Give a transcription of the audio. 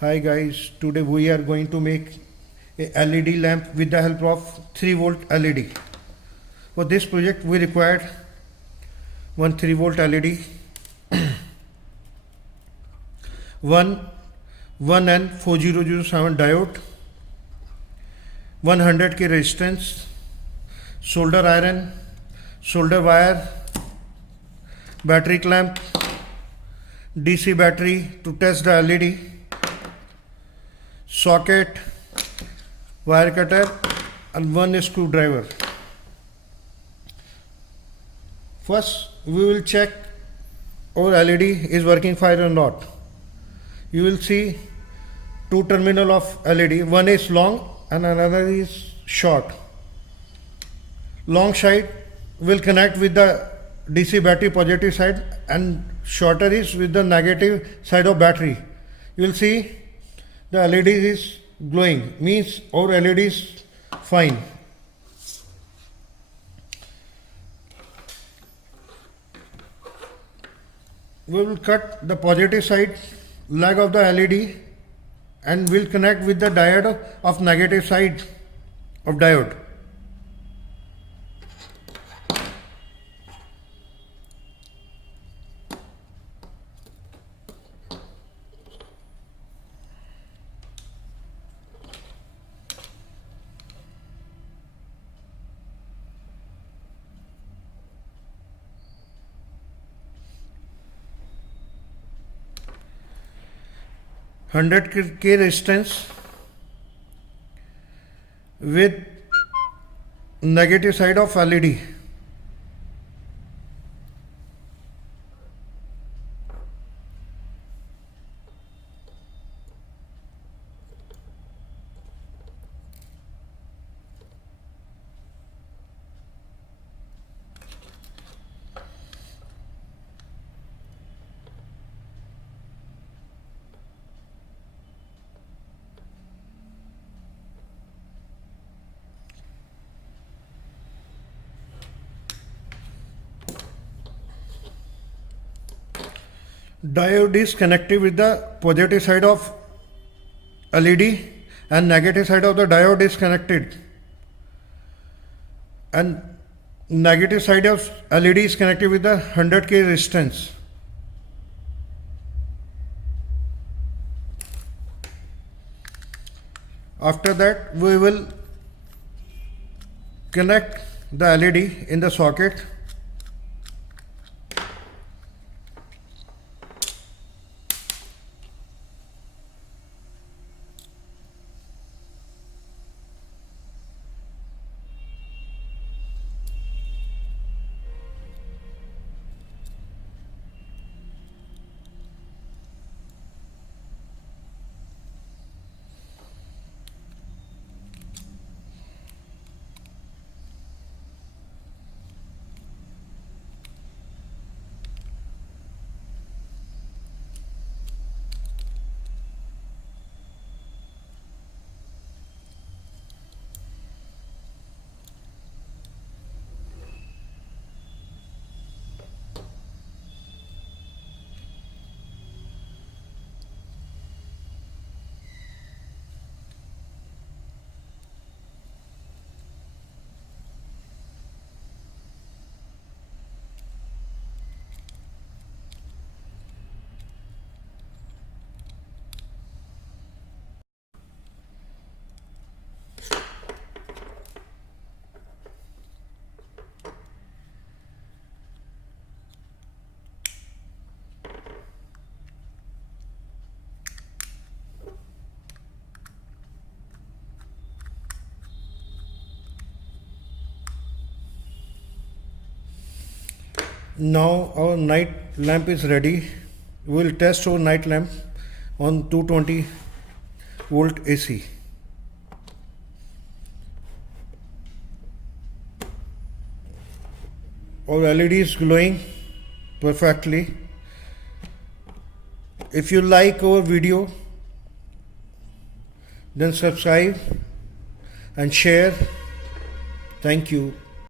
Hi guys, today we are going to make a LED lamp with the help of 3 volt LED. For this project we required one 3 volt LED, one 1N4007 diode, 100K resistance, solder iron, solder wire, battery clamp, DC battery to test the LED, socket, wire cutter and one screwdriver. First we will check our LED is working fine or not. You will see two terminal of LED, one is long and another is short. Long side will connect with the DC battery positive side and shorter is with the negative side of battery. You will see the LED is glowing, means our LED is fine. We will cut the positive side leg of the LED and will connect with the diode of negative side of diode. Hundred K resistance with negative side of LED. Diode is connected with the positive side of LED and negative side of the diode is connected, and negative side of LED is connected with the 100K resistance. After that we will connect the LED in the socket. Now our night lamp is ready. We will test our night lamp on 220 volt AC. Our LED is glowing perfectly. If you like our video, then subscribe and share. Thank you.